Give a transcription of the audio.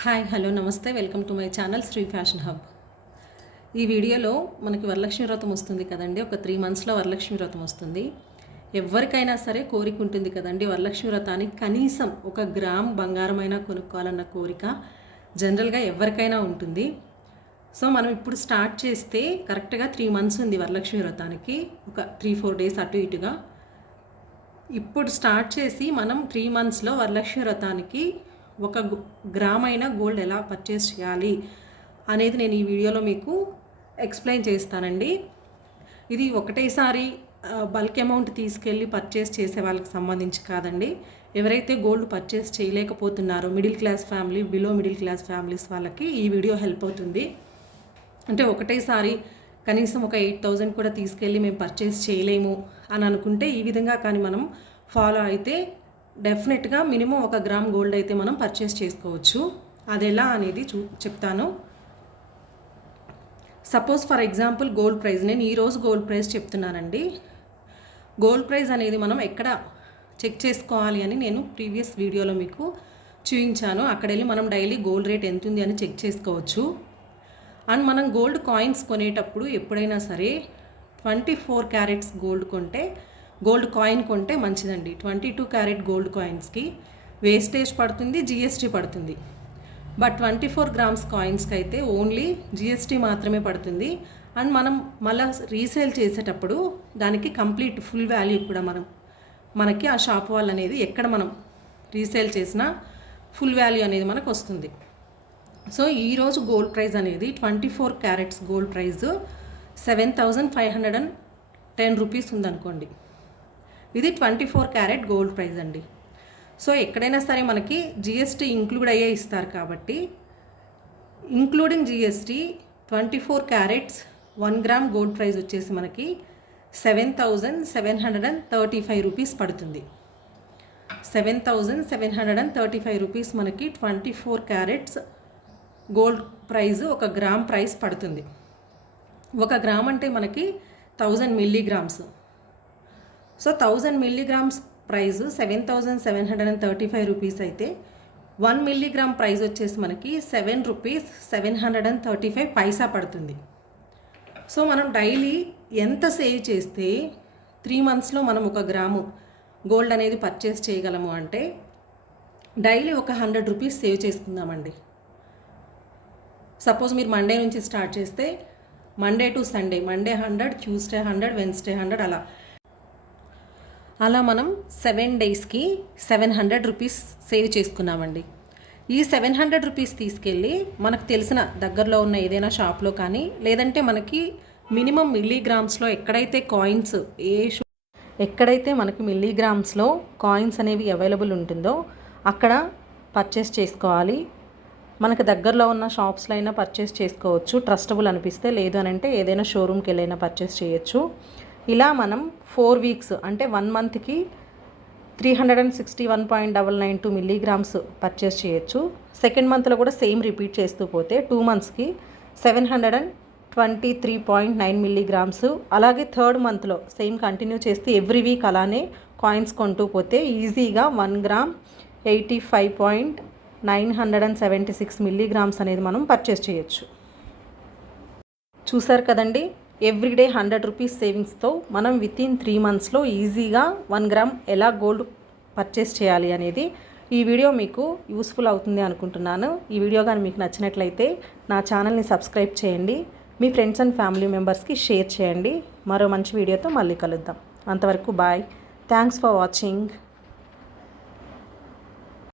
Hi hello నమస్తే welcome to my channel Shri fashion hub. ఈ వీడియోలో మనకి వరలక్ష్మి వ్రతం వస్తుంది కదండి. ఒక 3 మంత్స్లో వరలక్ష్మి వ్రతం వస్తుంది. ఎవరికైనా సరే కోరిక ఉంటుంది కదండి. వరలక్ష్మి వ్రతానికి కనీసం 1 గ్రామ్ బంగారమైనా కొనుక్కోవాలన్న కోరిక జనరల్గా ఎవరికైనా ఉంటుంది. సో మనం ఇప్పుడు స్టార్ట్ చేస్తే కరెక్ట్గా 3 మంత్స్ ఉంది వరలక్ష్మి వ్రతానికి, ఒక 3-4 డేస్ అటు ఇటుగా. ఇప్పుడు స్టార్ట్ చేసి మనం 3 మంత్స్లో వరలక్ష్మి వ్రతానికి 1 గ్రామ్ అయినా గోల్డ్ ఎలా పర్చేస్ చేయాలి అనేది నేను ఈ వీడియోలో మీకు ఎక్స్ప్లెయిన్ చేస్తానండి. ఇది ఒకటేసారి బల్క్ అమౌంట్ తీసుకెళ్ళి పర్చేస్ చేసే వాళ్ళకి సంబంధించి కాదండి. ఎవరైతే గోల్డ్ పర్చేస్ చేయలేకపోతున్నారో middle class family, below middle class families వాళ్ళకి ఈ వీడియో హెల్ప్ అవుతుంది. అంటే ఒకటేసారి కనీసం ఒక 8,000 కూడా తీసుకెళ్ళి మేము పర్చేస్ చేయలేము అని అనుకుంటే ఈ విధంగా కానీ మనం ఫాలో అయితే డెఫినెట్గా మినిమం 1 గ్రామ్ గోల్డ్ అయితే మనం పర్చేస్ చేసుకోవచ్చు. అది ఎలా అనేది చెప్తాను. Suppose for example gold price, నేను ఈరోజు గోల్డ్ ప్రైస్ చెప్తున్నానండి. గోల్డ్ ప్రైస్ అనేది మనం ఎక్కడ చెక్ చేసుకోవాలి అని నేను ప్రీవియస్ వీడియోలో మీకు చూపించాను. అక్కడ వెళ్ళి మనం డైలీ గోల్డ్ రేట్ ఎంత ఉంది అని చెక్ చేసుకోవచ్చు. అండ్ మనం గోల్డ్ కాయిన్స్ కొనేటప్పుడు ఎప్పుడైనా సరే 24 క్యారెట్స్ గోల్డ్ కాయిన్ కొంటే మంచిదండి. 22 క్యారెట్ గోల్డ్ కాయిన్స్కి వేస్టేజ్ పడుతుంది, జిఎస్టీ పడుతుంది. బట్ 24 గ్రామ్స్ కాయిన్స్కి అయితే ఓన్లీ జిఎస్టీ మాత్రమే పడుతుంది. అండ్ మనం మళ్ళీ రీసేల్ చేసేటప్పుడు దానికి కంప్లీట్ ఫుల్ వాల్యూ కూడా మనకి ఆ షాప్ వాళ్ళు అనేది ఎక్కడ మనం రీసేల్ చేసినా ఫుల్ వాల్యూ అనేది మనకు వస్తుంది. సో ఈరోజు గోల్డ్ ప్రైస్ అనేది 24 క్యారెట్స్ గోల్డ్ ప్రైస్ 7,510 రూపీస్ ఉందనుకోండి. ఇది 24 క్యారెట్ గోల్డ్ ప్రైస్ అండి. సో ఎక్కడైనా సరే మనకి జిఎస్టీ ఇంక్లూడ్ అయ్యే ఇస్తారు కాబట్టి including GST 24 carats 1 gram gold price వచ్చేసి మనకి 7,735 రూపీస్ పడుతుంది. 7,735 రూపీస్ మనకి 24 carats gold price 1 gram price పడుతుంది. 1 గ్రామ్ అంటే మనకి 1000 milligrams. So 1000 milligrams price 7,735 rupees అయితే 1 మిల్లీగ్రామ్ ప్రైస్ వచ్చేసి మనకి 7 రూపీస్ 735 పైసా పడుతుంది. సో మనం డైలీ ఎంత సేవ్ చేస్తే 3 మంత్స్లో మనం 1 గ్రాము గోల్డ్ అనేది పర్చేస్ చేయగలము అంటే డైలీ ఒక 100 రూపీస్ సేవ్ చేసుకుందామండి. సపోజ్ మీరు మండే నుంచి స్టార్ట్ చేస్తే Monday to Sunday, Monday 100, Tuesday 100, Wednesday 100 అలా మనం 7 డేస్కి 700 రూపీస్ సేవ్ చేసుకున్నామండి. ఈ 700 రూపీస్ తీసుకెళ్ళి మనకు తెలిసిన దగ్గరలో ఉన్న ఏదైనా షాప్లో కానీ, లేదంటే మనకి మినిమం మిల్లీగ్రామ్స్లో ఎక్కడైతే మనకి మిల్లీగ్రామ్స్లో కాయిన్స్ అనేవి అవైలబుల్ ఉంటుందో అక్కడ పర్చేస్ చేసుకోవాలి. మనకు దగ్గరలో ఉన్న షాప్స్లో అయినా పర్చేస్ చేసుకోవచ్చు, ట్రస్టబుల్ అనిపిస్తే. లేదు అని అంటే ఏదైనా షోరూమ్కి వెళ్ళైనా పర్చేస్ చేయొచ్చు. ఇలా మనం 4 వీక్స్ అంటే 1 మంత్కి 361.992 మిల్లీగ్రామ్స్ పర్చేస్ చేయొచ్చు. సెకండ్ మంత్లో కూడా సేమ్ రిపీట్ చేస్తూ పోతే 2 మంత్స్కి 723.9 మిల్లీగ్రామ్స్. అలాగే థర్డ్ మంత్లో సేమ్ కంటిన్యూ చేస్తే ఎవ్రీ వీక్ అలానే కాయిన్స్ కొంటూ పోతే ఈజీగా 1 గ్రామ్ 85.976 మిల్లీగ్రామ్స్ అనేది మనం పర్చేస్ చేయొచ్చు. చూసారు కదండి, ఎవ్రీడే 100 రూపీస్ సేవింగ్స్తో మనం వితిన్ 3 మంత్స్లో ఈజీగా 1 గ్రామ్ ఎలా గోల్డ్ పర్చేస్ చేయాలి అనేది ఈ వీడియో మీకు యూస్ఫుల్ అవుతుంది అనుకుంటున్నాను. ఈ వీడియో కానీ మీకు నచ్చినట్లయితే నా ఛానల్ని సబ్స్క్రైబ్ చేయండి, మీ ఫ్రెండ్స్ అండ్ ఫ్యామిలీ మెంబర్స్కి షేర్ చేయండి. మరో మంచి వీడియోతో మళ్ళీ కలుద్దాం. అంతవరకు బాయ్. Thanks for watching.